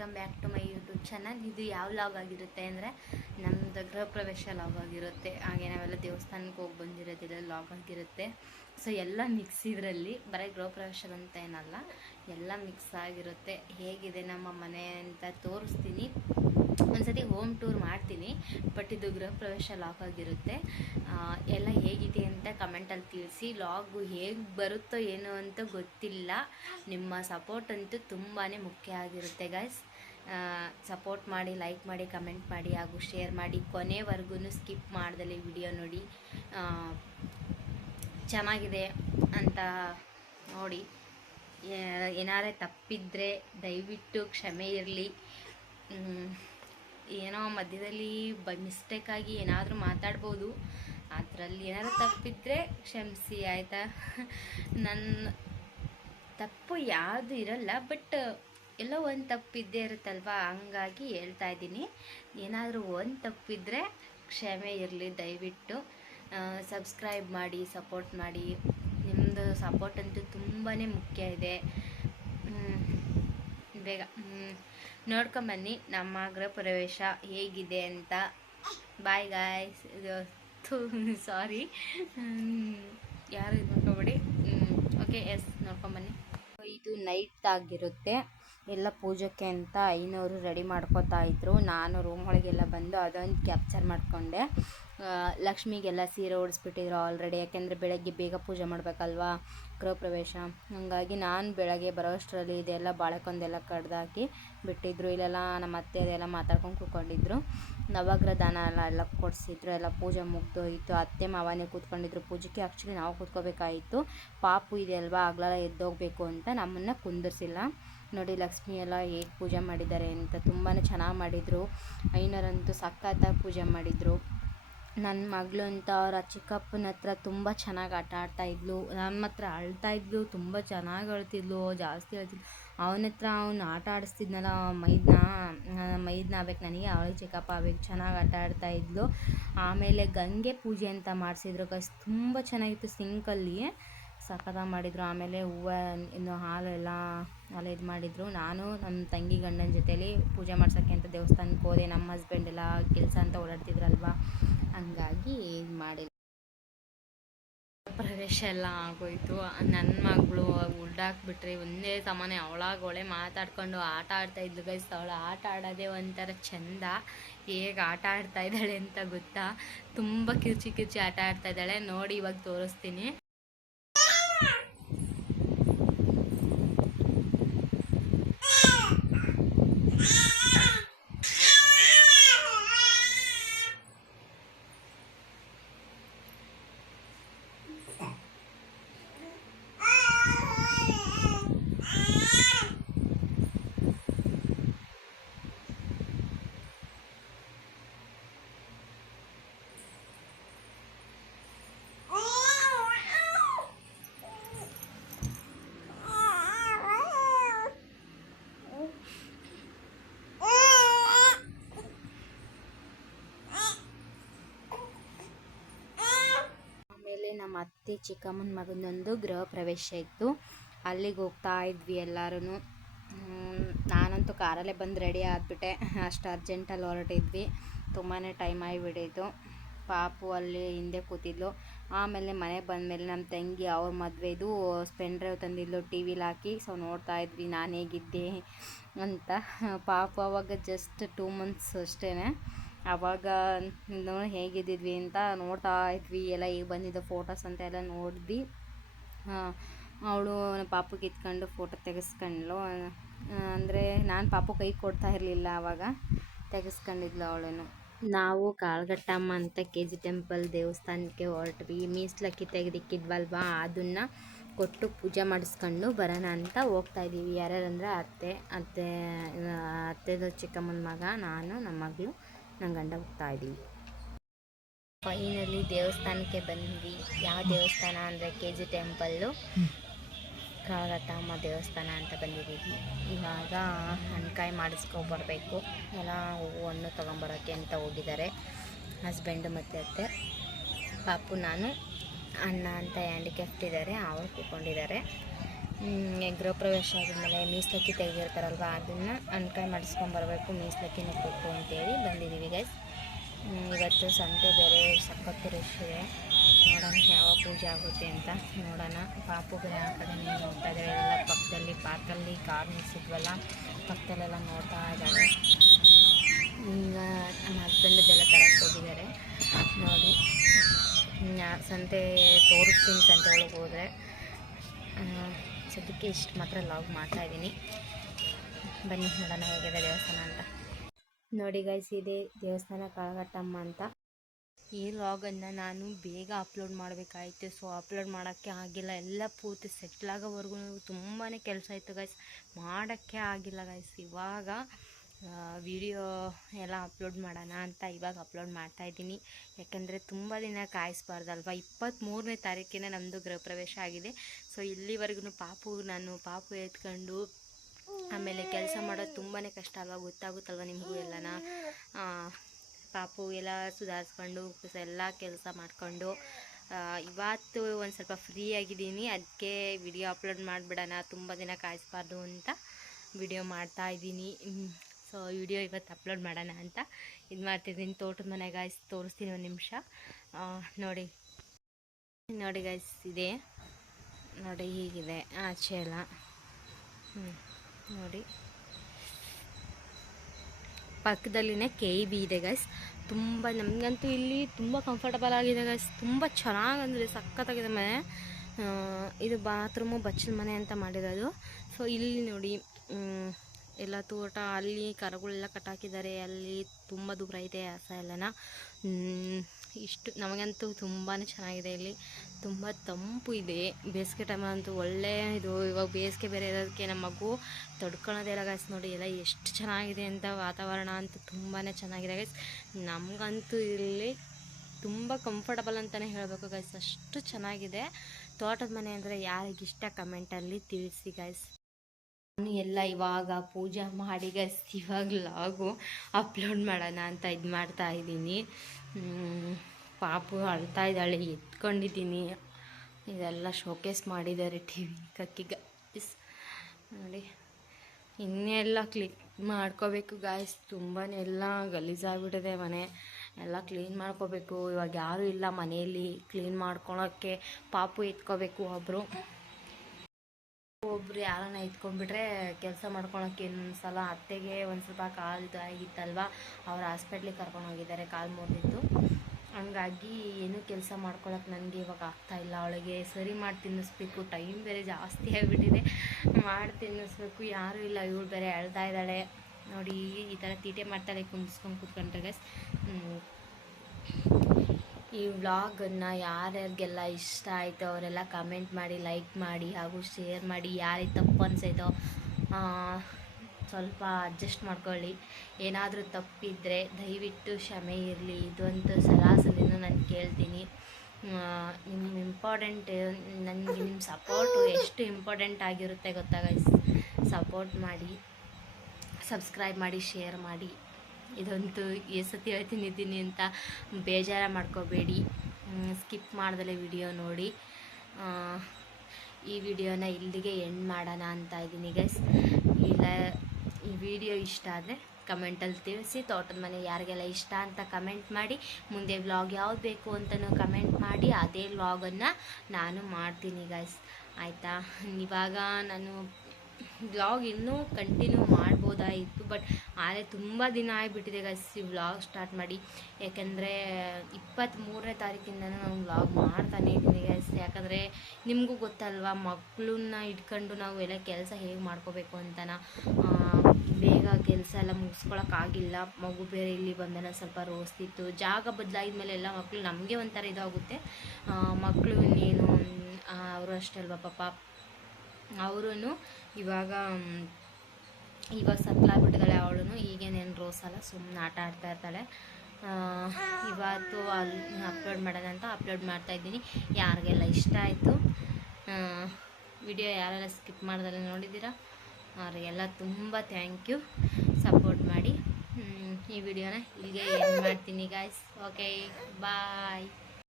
Welcome back to my YouTube channel. ಇದು ಯಾವ log ಆಗಿರುತ್ತೆ ಅಂದರೆ ನಮ್ಮದು ಗೃಹ ಪ್ರವೇಶ ಲಾಗ್ ಆಗಿರುತ್ತೆ. ಹಾಗೆ ನಾವೆಲ್ಲ ದೇವಸ್ಥಾನಕ್ಕೆ ಹೋಗಿ ಬಂದಿರೋದಿಲ್ಲ ಲಾಗ್ ಆಗಿರುತ್ತೆ. ಸೊ ಎಲ್ಲ ಮಿಕ್ಸ್ ಇದರಲ್ಲಿ, ಬರೀ ಗೃಹ ಪ್ರವೇಶದಂತ ಏನಲ್ಲ, ಎಲ್ಲ ಮಿಕ್ಸ್ ಆಗಿರುತ್ತೆ. ಹೇಗಿದೆ ನಮ್ಮ ಮನೆ ಅಂತ ತೋರಿಸ್ತೀನಿ. ಒಂದ್ಸತಿ ಹೋಮ್ ಟೂರ್ ಮಾಡ್ತೀನಿ, ಬಟ್ ಇದು ಗೃಹ ಪ್ರವೇಶ ಲಾಗ್ ಆಗಿರುತ್ತೆ. ಎಲ್ಲ ಹೇಗಿದೆ ಅಂತ ಕಮೆಂಟಲ್ಲಿ ತಿಳಿಸಿ. ಲಾಗು ಹೇಗೆ ಬರುತ್ತೋ ಏನೋ ಅಂತ ಗೊತ್ತಿಲ್ಲ. ನಿಮ್ಮ ಸಪೋರ್ಟ್ ಅಂತೂ ತುಂಬಾ ಮುಖ್ಯ ಆಗಿರುತ್ತೆ ಗೈಸ್. ಸಪೋರ್ಟ್ ಮಾಡಿ, ಲೈಕ್ ಮಾಡಿ, ಕಮೆಂಟ್ ಮಾಡಿ ಹಾಗೂ ಶೇರ್ ಮಾಡಿ. ಕೊನೆವರೆಗೂ ಸ್ಕಿಪ್ ಮಾಡ್ದಲೆ ವಿಡಿಯೋ ನೋಡಿ. ಚೆನ್ನಾಗಿದೆ ಅಂತ ನೋಡಿ. ಏನಾರೇ ತಪ್ಪಿದ್ರೆ ದಯವಿಟ್ಟು ಕ್ಷಮೆ ಇರಲಿ. ಏನೋ ಮಧ್ಯದಲ್ಲಿ ಮಿಸ್ಟೇಕಾಗಿ ಏನಾದರೂ ಮಾತಾಡ್ಬೋದು, ಅದರಲ್ಲಿ ಏನಾದರೂ ತಪ್ಪಿದ್ರೆ ಕ್ಷಮಿಸಿ ಆಯಿತಾ. ನನ್ನ ತಪ್ಪು ಯಾವುದು ಇರಲ್ಲ, ಬಟ್ ಎಲ್ಲೋ ಒಂದು ತಪ್ಪಿದ್ದೇ ಇರುತ್ತಲ್ವ, ಹಂಗಾಗಿ ಹೇಳ್ತಾ ಇದ್ದೀನಿ. ಏನಾದರೂ ಒಂದು ತಪ್ಪಿದ್ರೆ ಕ್ಷಮೆ ಇರಲಿ ದಯವಿಟ್ಟು. ಸಬ್ಸ್ಕ್ರೈಬ್ ಮಾಡಿ, ಸಪೋರ್ಟ್ ಮಾಡಿ. ನಿಮ್ಮದು ಸಪೋರ್ಟ್ ಅಂತೂ ತುಂಬಾ ಮುಖ್ಯ ಇದೆ. ಬೇಗ ನೋಡ್ಕೊಂಬನ್ನಿ ನಮ್ಮ ಗೃಹ ಪ್ರವೇಶ ಹೇಗಿದೆ ಅಂತ. Bye guys. ಸಾರಿ, ಯಾರು ಇದು ಮಾಡ್ಕೊಬೇಡಿ. Okay, S, ನೋಡ್ಕೊಂಬನ್ನಿ. ಇದು ನೈಟ್ ಆಗಿರುತ್ತೆ. ಎಲ್ಲ ಪೂಜೆಗೆ ಅಂತ ಐನೋರು ರೆಡಿ ಮಾಡ್ಕೋತಾ ಇದ್ರು. ನಾನು ರೂಮ್ ಒಳಗೆಲ್ಲ ಬಂದು ಅದೊಂದು ಕ್ಯಾಪ್ಚರ್ ಮಾಡಿಕೊಂಡೆ. ಲಕ್ಷ್ಮಿಗೆಲ್ಲ ಸೀರೆ ಉಡಿಸ್ಬಿಟ್ಟಿದ್ರು ಆಲ್ರೆಡಿ, ಯಾಕೆಂದರೆ ಬೆಳಗ್ಗೆ ಬೇಗ ಪೂಜೆ ಮಾಡಬೇಕಲ್ವಾ ಗೃಹ ಪ್ರವೇಶ. ಹಾಗಾಗಿ ನಾನು ಬೆಳಗ್ಗೆ ಬರೋ ಅಷ್ಟರಲ್ಲಿ ಇದೆಲ್ಲ ಬಾಳೆಕೊಂದೆಲ್ಲ ಕಡ್ದಾಕಿ ಬಿಟ್ಟಿದ್ರು. ಇಲ್ಲೆಲ್ಲ ನಮ್ಮ ಅತ್ತೆ ಅದೆಲ್ಲ ಮಾತಾಡ್ಕೊಂಡು ಕೂತ್ಕೊಂಡಿದ್ರು. ನವಗ್ರಹ ದಾನ ಎಲ್ಲ ಕೊಡಿಸಿದ್ರು. ಎಲ್ಲ ಪೂಜೆ ಮುಗ್ದೋಯಿತು. ಅತ್ತೆ ಮಾವನೇ ಕೂತ್ಕೊಂಡಿದ್ರು ಪೂಜೆಗೆ. ಆ್ಯಕ್ಚುಲಿ ನಾವು ಕೂತ್ಕೋಬೇಕಾಯಿತು. ಪಾಪು ಇದೆ ಅಲ್ವಾ, ಆಗ್ಲೆಲ್ಲ ಎದ್ದೋಗಬೇಕು ಅಂತ ನಮ್ಮನ್ನು ಕುಂದಿರ್ಸಿಲ್ಲ. ನೋಡಿ ಲಕ್ಷ್ಮಿ ಎಲ್ಲ ಹೇಗೆ ಪೂಜೆ ಮಾಡಿದ್ದಾರೆ ಅಂತ, ತುಂಬಾ ಚೆನ್ನಾಗಿ ಮಾಡಿದರು. ಐನರಂತೂ ಸಖತ್ತಾಗಿ ಪೂಜೆ ಮಾಡಿದರು. ನನ್ನ ಮಗಳು ಅಂತ ಅವ್ರ ಚಿಕ್ಕಪ್ಪನ ಹತ್ರ ತುಂಬ ಚೆನ್ನಾಗಿ ಆಟ ಆಡ್ತಾಯಿದ್ಲು. ನಮ್ಮ ಹತ್ರ ಅಳ್ತಾಯಿದ್ಲು, ತುಂಬ ಚೆನ್ನಾಗಿ ಅಳ್ತಿದ್ಲು, ಜಾಸ್ತಿ ಅಳ್ತಿದ್ಲು. ಅವನ ಹತ್ರ ಅವ್ನು ಆಟ ಆಡಿಸ್ತಿದ್ನಲ್ಲ, ಮೈದನ ಆಗ್ಬೇಕು ನನಗೆ, ಅವಳಿಗೆ ಚಿಕ್ಕಪ್ಪ ಆಗ್ಬೇಕು. ಚೆನ್ನಾಗಿ ಆಟ ಆಡ್ತಾಯಿದ್ಲು. ಆಮೇಲೆ ಗಂಗೆ ಪೂಜೆ ಅಂತ ಮಾಡಿಸಿದ್ರು ಗೈಸ್, ತುಂಬ ಚೆನ್ನಾಗಿತ್ತು. ಸಿಂಕಲ್ಲಿ ಸಖತ್ತಾಗಿ ಮಾಡಿದರು. ಆಮೇಲೆ ಹೂವು ಇನ್ನು ಹಾಲೆಲ್ಲ ಇದು ಮಾಡಿದರು. ನಾನು ನಮ್ಮ ತಂಗಿ ಗಂಡನ ಜೊತೇಲಿ ಪೂಜೆ ಮಾಡ್ಸೋಕ್ಕೆ ಅಂತ ದೇವಸ್ಥಾನಕ್ಕೆ ಹೋದೆ. ನಮ್ಮ ಹಸ್ಬೆಂಡ್ ಎಲ್ಲ ಕೆಲಸ ಅಂತ ಓಡಾಡ್ತಿದ್ರಲ್ವ, ಹಂಗಾಗಿ ಮಾಡಿಲ್ಲ. ಪ್ರವೇಶ ಎಲ್ಲ ಆಗೋಯ್ತು. ನನ್ನ ಮಗಳು ಉಲ್ಡಾಕ್ಬಿಟ್ರೆ ಒಂದೇ ಸಮಾನೆ ಅವಳಾಗೋಳೆ ಮಾತಾಡ್ಕೊಂಡು ಆಟ ಆಡ್ತಾಯಿದ್ಲು ಗೈಸ್. ಅವಳು ಆಟ ಆಡೋದೇ ಒಂಥರ ಚೆಂದ. ಹೇಗೆ ಆಟ ಆಡ್ತಾ ಇದ್ದಾಳೆ ಅಂತ ಗೊತ್ತಾ, ತುಂಬ ಕಿರ್ಚಿ ಆಟ ಆಡ್ತಾ ಇದ್ದಾಳೆ. ನೋಡಿ ಇವಾಗ ತೋರಿಸ್ತೀನಿ. ನಮ್ಮ ಅತ್ತೆ ಚಿಕ್ಕಮ್ಮನ ಮಗನೊಂದು ಗೃಹ ಪ್ರವೇಶ ಇತ್ತು. ಅಲ್ಲಿಗೆ ಹೋಗ್ತಾ ಇದ್ವಿ ಎಲ್ಲರೂ. ನಾನಂತೂ ಕಾರಲ್ಲೇ ಬಂದು ರೆಡಿ ಆಗಿಬಿಟ್ಟೆ, ಅಷ್ಟು ಅರ್ಜೆಂಟಲ್ಲಿ ಹೊರಟಿದ್ವಿ. ತುಂಬಾ ಟೈಮ್ ಆಗಿಬಿಟ್ಟಿತ್ತು. ಪಾಪು ಅಲ್ಲಿ ಹಿಂದೆ ಕೂತಿದ್ಲು. ಆಮೇಲೆ ಮನೆಗೆ ಬಂದಮೇಲೆ ನಮ್ಮ ತಂಗಿ ಅವ್ರ ಮದುವೆದು ಪೆನ್ ಡ್ರೈವ್ ತಂದಿದ್ಲು, ಟಿ ವಿಲಿ ಹಾಕಿ. ಸೊ ನೋಡ್ತಾ ಇದ್ವಿ ನಾನು ಹೇಗಿದ್ದೆ ಅಂತ. ಪಾಪು ಅವಾಗ ಜಸ್ಟ್ 2 months ಅಷ್ಟೇ. ಆವಾಗ ಹೇಗಿದ್ದಿದ್ವಿ ಅಂತ ನೋಡ್ತಾ ಇದ್ವಿ. ಎಲ್ಲ ಈಗ ಬಂದಿದ್ದ ಫೋಟೋಸ್ ಅಂತ ಎಲ್ಲ ನೋಡಿದ್ವಿ. ಅವಳು ಪಾಪು ಕಿತ್ಕೊಂಡು ಫೋಟೋ ತೆಗೆಸ್ಕೊಂಡ್ಳು. ಅಂದರೆ ನಾನು ಪಾಪು ಕೈ ಕೊಡ್ತಾ ಇರಲಿಲ್ಲ, ಆವಾಗ ತೆಗೆಸ್ಕೊಂಡಿದ್ಲು ಅವಳನ್ನು. ನಾವು ಕಾಳಘಟ್ಟಮ್ಮ ಅಂತ KG ಟೆಂಪಲ್ ದೇವಸ್ಥಾನಕ್ಕೆ ಹೊರಟ್ವಿ. ಮೀಸಲಾಕಿ ತೆಗೆದಿಕ್ಕಿದ್ವಲ್ವಾ, ಅದನ್ನು ಕೊಟ್ಟು ಪೂಜೆ ಮಾಡಿಸ್ಕೊಂಡು ಬರೋಣ ಅಂತ ಹೋಗ್ತಾ ಇದ್ದೀವಿ. ಯಾರ್ಯಾರಂದರೆ ಅತ್ತೆದು ಚಿಕ್ಕಮ್ಮನ ಮಗ, ನಾನು, ನಮ್ಮ ಮಗಳು, ನನ್ನ ಗಂಡ ಹೋಗ್ತಾ ಇದ್ದೀವಿ. ಫೈನಲಿ ದೇವಸ್ಥಾನಕ್ಕೆ ಬಂದ್ವಿ. ಯಾವ ದೇವಸ್ಥಾನ ಅಂದರೆ KG ಟೆಂಪಲ್ಲು, ಕಾಳಘಟ್ಟಮ್ಮ ದೇವಸ್ಥಾನ ಅಂತ ಬಂದಿದ್ದೀವಿ. ಇವಾಗ ಹಣ್ಕಾಯಿ ಮಾಡಿಸ್ಕೊಬರ್ಬೇಕು. ಎಲ್ಲ ಹೂವನ್ನು ತೊಗೊಂಬರೋಕ್ಕೆ ಅಂತ ಹೋಗಿದ್ದಾರೆ ಹಸ್ಬೆಂಡು ಮತ್ತು ಅತ್ತೆ. ಪಾಪು ನಾನು ಅಣ್ಣ ಅಂತ ಹ್ಯಾಂಡಿಕ್ಯಾಪ್ಟ್ ಇದ್ದಾರೆ, ಅವರು ಕೂತ್ಕೊಂಡಿದ್ದಾರೆ. ಗೃಹ ಪ್ರವೇಶ ಆಗಿದ್ಮೇಲೆ ಮೀಸಲಕ್ಕಿ ತೆಗೆದಿರ್ತಾರಲ್ವ ಅದನ್ನು ಅನ್ಕಾಯಿ ಮಾಡಿಸ್ಕೊಂಬರ್ಬೇಕು, ಮೀಸಲಕ್ಕಿ ನುಗ್ಬೇಕು ಅಂತೇಳಿ ಬಂದಿದ್ದೀವಿ ಗೈಸ್. ಇವತ್ತು ಸಂತೆ ಬೇರೆ ಸಖತ್ತು ರಶ್ ಇದೆ. ನೋಡೋಣ ಯಾವ ಪೂಜೆ ಆಗುತ್ತೆ ಅಂತ ನೋಡೋಣ. ಪಾಪು ಬೇರೆ ಆ ಕಡೆ ನೋಡ್ತಾ ಇದ್ದಾರೆ, ಎಲ್ಲ ಪಕ್ಕದಲ್ಲಿ ಪಾರ್ಕಲ್ಲಿ ಕಾರ್ ನಿಲ್ಸಿದ್ವಲ್ಲ ಪಕ್ಕದಲ್ಲೆಲ್ಲ ನೋಡ್ತಾ ಇದ್ದಾರೆ. ಈಗ ನಮ್ಮ ಹಸ್ಬೆಂಡದೆಲ್ಲ ತರಕ್ಕೆ ಹೋಗಿದ್ದಾರೆ ನೋಡಿ. ಸಂತೆ ತೋರಿಸ್ತೀನಿ, ಸಂತೆ ಒಳಗೆ ಹೋದರೆ. ಸದ್ಯಕ್ಕೆ ಇಷ್ಟು ಮಾತ್ರ ಲಾಗ್ ಮಾಡ್ತಾಯಿದ್ದೀನಿ. ಬನ್ನಿ ನೋಡೋಣ ಹೇಗಿದೆ ದೇವಸ್ಥಾನ ಅಂತ. ನೋಡಿ ಗೈಸ್, ಇದೆ ದೇವಸ್ಥಾನ ಕಾಳಘಟ್ಟಮ್ಮ ಅಂತ. ಈ ಲಾಗನ್ನು ನಾನು ಬೇಗ ಅಪ್ಲೋಡ್ ಮಾಡಬೇಕಾಯಿತು, ಸೊ ಅಪ್ಲೋಡ್ ಮಾಡೋಕ್ಕೆ ಆಗಿಲ್ಲ. ಎಲ್ಲ ಪೂರ್ತಿ ಸೆಟ್ಲಾಗೋವರೆಗೂ ತುಂಬಾ ಕೆಲಸ ಇತ್ತು ಗೈಸ್, ಮಾಡೋಕ್ಕೆ ಆಗಿಲ್ಲ ಗೈಸ್. ಇವಾಗ ವಿಡಿಯೋ ಎಲ್ಲ ಅಪ್ಲೋಡ್ ಮಾಡೋಣ ಅಂತ ಇವಾಗ ಅಪ್ಲೋಡ್ ಮಾಡ್ತಾಯಿದ್ದೀನಿ. ಯಾಕಂದರೆ ತುಂಬ ದಿನ ಕಾಯಿಸ್ಬಾರ್ದಲ್ವ. 23ನೇ ತಾರೀಕಿನ ನಮ್ಮದು ಗೃಹ ಪ್ರವೇಶ ಆಗಿದೆ. ಸೊ ಇಲ್ಲಿವರೆಗೂ ನಾನು ಪಾಪು ಎತ್ಕೊಂಡು ಆಮೇಲೆ ಕೆಲಸ ಮಾಡೋದು ತುಂಬಾ ಕಷ್ಟ ಅಲ್ವ, ಗೊತ್ತಾಗುತ್ತಲ್ವ ನಿಮಗೂ ಎಲ್ಲನ. ಪಾಪು ಎಲ್ಲ ಸುಧಾರಿಸ್ಕೊಂಡು ಎಲ್ಲ ಕೆಲಸ ಮಾಡಿಕೊಂಡು ಇವತ್ತು ಒಂದು ಸ್ವಲ್ಪ ಫ್ರೀ ಆಗಿದ್ದೀನಿ. ಅದಕ್ಕೆ ವಿಡಿಯೋ ಅಪ್ಲೋಡ್ ಮಾಡಿಬಿಡೋಣ, ತುಂಬ ದಿನ ಕಾಯಿಸ್ಬಾರ್ದು ಅಂತ ವಿಡಿಯೋ ಮಾಡ್ತಾಯಿದ್ದೀನಿ. ಸೊ ವಿಡಿಯೋ ಇವತ್ತು ಅಪ್ಲೋಡ್ ಮಾಡೋಣ ಅಂತ ಇದು ಮಾಡ್ತಿದ್ದೀನಿ. ತೋಟದ ಮನೆ ಗಾಯ್ಸ್ ತೋರಿಸ್ತೀನಿ ಒಂದು ನಿಮಿಷ. ನೋಡಿ ಗಾಯ್ಸ್, ಇದೆ ನೋಡಿ, ಹೀಗಿದೆ ಆಚೆ ಎಲ್ಲ. ನೋಡಿ ಪಕ್ಕದಲ್ಲಿನೇ KEB ಇದೆ ಗೈಸ್. ತುಂಬ ನಮಗಂತೂ ಇಲ್ಲಿ ತುಂಬ ಕಂಫರ್ಟಬಲ್ ಆಗಿದೆ ಗೈಸ್. ತುಂಬ ಚೆನ್ನಾಗಿ ಅಂದರೆ ಸಖತ್ತಾಗಿದೆ ಮನೆ. ಇದು ಬಾತ್ರೂಮು ಬಚ್ಚಲ ಮನೆ ಅಂತ ಮಾಡಿರೋದು. ಸೊ ಇಲ್ಲಿ ನೋಡಿ ಎಲ್ಲ ತೋಟ, ಅಲ್ಲಿ ಕರುಗಳೆಲ್ಲ ಕಟ್ಟಾಕಿದ್ದಾರೆ. ಅಲ್ಲಿ ತುಂಬ ದೂರ ಇದೆ ಹಸ ಎಲ್ಲನ. ಇಷ್ಟು ನಮಗಂತೂ ತುಂಬಾ ಚೆನ್ನಾಗಿದೆ. ಇಲ್ಲಿ ತುಂಬ ತಂಪು ಇದೆ. ಬೇಸಿಗೆ ಟೈಮಂತೂ ಒಳ್ಳೆ ಇದು. ಇವಾಗ ಬೇಸಿಗೆ ಬೇರೆ ಇರೋದಕ್ಕೆ ನಮ್ಮ ಮಗು ತಡ್ಕೊಳೋದಿಲ್ಲ ಗೈಸ್. ನೋಡಿ ಎಲ್ಲ ಎಷ್ಟು ಚೆನ್ನಾಗಿದೆ ಅಂತ, ವಾತಾವರಣ ಅಂತೂ ತುಂಬಾ ಚೆನ್ನಾಗಿದೆ ಗೈಸ್. ನಮಗಂತೂ ಇಲ್ಲಿ ತುಂಬ ಕಂಫರ್ಟಬಲ್ ಅಂತಲೇ ಹೇಳಬೇಕು ಗೈಸ್, ಅಷ್ಟು ಚೆನ್ನಾಗಿದೆ. ತೋಟದ ಮನೆ ಅಂದರೆ ಯಾರಿಗಿಷ್ಟ ಕಮೆಂಟಲ್ಲಿ ತಿಳಿಸಿ ಗೈಸ್. ನಾನು ಎಲ್ಲ ಇವಾಗ ಪೂಜೆ ಮಾಡಿ ಗೈಸ್ ಇವಾಗ ಲಾಗು ಅಪ್ಲೋಡ್ ಮಾಡೋಣ ಅಂತ ಇದು ಮಾಡ್ತಾ ಇದ್ದೀನಿ. ಪಾಪು ಅಳ್ತಾ ಇದ್ದಾಳೆ, ಎತ್ಕೊಂಡಿದ್ದೀನಿ. ಇದೆಲ್ಲ ಶೋಕೇಸ್ ಮಾಡಿದ್ದಾರೆ TV ಕಕ್ಕಿ ಗೈಸ್. ನೋಡಿ ಇನ್ನೆಲ್ಲ ಕ್ಲೀನ್ ಮಾಡ್ಕೋಬೇಕು ಗಾಯ್ಸ್. ತುಂಬಾ ಎಲ್ಲ ಗಲೀಜಾಗ್ಬಿಟ್ಟಿದೆ ಮನೆ, ಎಲ್ಲ ಕ್ಲೀನ್ ಮಾಡ್ಕೋಬೇಕು. ಇವಾಗ ಯಾರೂ ಇಲ್ಲ ಮನೆಯಲ್ಲಿ ಕ್ಲೀನ್ ಮಾಡ್ಕೊಳಕ್ಕೆ. ಪಾಪು ಎತ್ಕೋಬೇಕು, ಒಬ್ಬರು ಯಾರನ್ನ ಎತ್ಕೊಂಡ್ಬಿಟ್ರೆ ಕೆಲಸ ಮಾಡ್ಕೊಳಕ್ಕೆ. ಇನ್ನೊಂದ್ಸಲ ಅತ್ತೆಗೆ ಒಂದು ಸ್ವಲ್ಪ ಕಾಲು ಇದಾಗಿತ್ತಲ್ವ, ಅವ್ರು ಹಾಸ್ಪಿಟ್ಲಿಗೆ ಕರ್ಕೊಂಡು ಹೋಗಿದ್ದಾರೆ, ಕಾಲು ಮುರಿದಿತ್ತು. ಹಂಗಾಗಿ ಏನೂ ಕೆಲಸ ಮಾಡ್ಕೊಳಕ್ಕೆ ನನಗೆ ಇವಾಗ ಆಗ್ತಾಯಿಲ್ಲ. ಅವಳಿಗೆ ಸರಿ ಮಾಡಿ ತಿನ್ನಿಸ್ಬೇಕು, ಟೈಮ್ ಬೇರೆ ಜಾಸ್ತಿ ಆಗಿಬಿಟ್ಟಿದೆ, ಮಾಡಿ ತಿನ್ನಿಸ್ಬೇಕು. ಯಾರೂ ಇಲ್ಲ, ಇವಳು ಬೇರೆ ಎಳ್ತಾ ಇದ್ದಾಳೆ ನೋಡಿ. ಈ ಥರ ತೀಟೆ ಮಾಡ್ತಾಳೆ ಕುಂದಿಸ್ಕೊಂಡು ಕೂತ್ಕೊಂಡ್ರೆ ಗೈಸ್. ಈ ವ್ಲಾಗನ್ನು ಯಾರ್ಯಾರಿಗೆಲ್ಲ ಇಷ್ಟ ಆಯಿತು ಅವರೆಲ್ಲ ಕಮೆಂಟ್ ಮಾಡಿ, ಲೈಕ್ ಮಾಡಿ ಹಾಗೂ ಶೇರ್ ಮಾಡಿ. ಯಾರಿಗೆ ತಪ್ಪು ಅನಿಸೈತೋ ಸ್ವಲ್ಪ ಅಡ್ಜಸ್ಟ್ ಮಾಡ್ಕೊಳ್ಳಿ. ಏನಾದರೂ ತಪ್ಪಿದ್ದರೆ ದಯವಿಟ್ಟು ಕ್ಷಮೆ ಇರಲಿ. ಇದಂತೂ ಸರಾಸರಿನೂ ನಾನು ಕೇಳ್ತೀನಿ. ನಿಮ್ಮ ಇಂಪಾರ್ಟೆಂಟ್, ನನಗೆ ನಿಮ್ಮ ಸಪೋರ್ಟು ಎಷ್ಟು ಇಂಪಾರ್ಟೆಂಟ್ ಆಗಿರುತ್ತೆ ಗೊತ್ತಾ ಗೈಸ್. ಸಪೋರ್ಟ್ ಮಾಡಿ, ಸಬ್ಸ್ಕ್ರೈಬ್ ಮಾಡಿ, ಶೇರ್ ಮಾಡಿ. ಇದಂತೂ ಸತಿ ಹೇಳ್ತಿದ್ದೀನಿ ಅಂತ ಬೇಜಾರ ಮಾಡ್ಕೋಬೇಡಿ. ಸ್ಕಿಪ್ ಮಾಡ್ದಲೇ ವಿಡಿಯೋ ನೋಡಿ. ಈ ವಿಡಿಯೋನ ಇಲ್ಲಿಗೆ ಎಂಡ್ ಮಾಡೋಣ ಅಂತ ಇದ್ದೀನಿ ಗೈಸ್. ಇಲ್ಲ ಈ ವಿಡಿಯೋ ಇಷ್ಟ ಆದರೆ ಕಮೆಂಟಲ್ಲಿ ತಿಳಿಸಿ. ತೋಟದ ಮನೆ ಯಾರಿಗೆಲ್ಲ ಇಷ್ಟ ಅಂತ ಕಮೆಂಟ್ ಮಾಡಿ. ಮುಂದೆ ವ್ಲಾಗ್ ಯಾವ್ದು ಬೇಕು ಅಂತಲೂ ಕಮೆಂಟ್ ಮಾಡಿ. ಅದೇ ವ್ಲಾಗನ್ನು ನಾನು ಮಾಡ್ತೀನಿ ಗೈಸ್, ಆಯಿತಾ. ಇವಾಗ ನಾನು ವ್ಲಾಗ್ ಇನ್ನೂ ಕಂಟಿನ್ಯೂ ಮಾಡ್ಬೋದಾಯಿತು, ಬಟ್ ಆದರೆ ತುಂಬ ದಿನ ಆಗಿಬಿಟ್ಟಿದೆ ಗೈಸ್ ಈ ವ್ಲಾಗ್ ಸ್ಟಾರ್ಟ್ ಮಾಡಿ. ಯಾಕೆಂದರೆ 23ನೇ ತಾರೀಕಿಂದನೂ ನಾನು ವ್ಲಾಗ್ ಮಾಡ್ತಾನೇ ಇದ್ದೀನಿ ಗೈಸ್. ಯಾಕಂದರೆ ನಿಮಗೂ ಗೊತ್ತಲ್ವ, ಮಕ್ಕಳನ್ನ ಇಟ್ಕೊಂಡು ನಾವು ಎಲ್ಲ ಕೆಲಸ ಹೇಗೆ ಮಾಡ್ಕೋಬೇಕು ಅಂತನ. ಬೇಗ ಕೆಲಸ ಎಲ್ಲ ಮುಗಿಸ್ಕೊಳಕ್ಕಾಗಿಲ್ಲ. ಮಗು ಬೇರೆ ಇಲ್ಲಿ ಬಂದೆಲ್ಲ ಸ್ವಲ್ಪ ರೋಸ್ತಿತ್ತು. ಜಾಗ ಬದಲಾಗಿದ ಮೇಲೆ ಎಲ್ಲ ಮಕ್ಕಳು ನಮಗೆ ಒಂಥರ ಇದಾಗುತ್ತೆ. ಮಕ್ಕಳು ಇನ್ನೇನು ಅವರು ಅಷ್ಟೇ ಅಲ್ವ ಪಾಪ. ಅವರೂ ಇವಾಗ ಸತ್ಲಾಗ್ಬಿಟ್ಟಿದ್ದಾಳೆ ಅವಳು. ಈಗೇನೇನು ರೋಸಲ್ಲ, ಸುಮ್ಮನೆ ಆಟ ಆಡ್ತಾ ಇರ್ತಾಳೆ. ಇವತ್ತು ಅಲ್ಲಿ ಅಪ್ಲೋಡ್ ಮಾಡೋಣ ಅಂತ ಅಪ್ಲೋಡ್ ಮಾಡ್ತಾಯಿದ್ದೀನಿ. ಯಾರಿಗೆಲ್ಲ ಇಷ್ಟ ಆಯಿತು ವಿಡಿಯೋ, ಯಾರೆಲ್ಲ ಸ್ಕಿಪ್ ಮಾಡ್ದಲ್ಲ ನೋಡಿದ್ದೀರಾ ಅವರಿಗೆಲ್ಲ ತುಂಬ ಥ್ಯಾಂಕ್ ಯು. ಸಪೋರ್ಟ್ ಮಾಡಿ. ಈ ವಿಡಿಯೋನ ಇಲ್ಲಿಗೆ ಎಂಡ್ ಮಾಡ್ತೀನಿ ಗಾಯ್ಸ್. ಓಕೆ, ಬಾಯ್.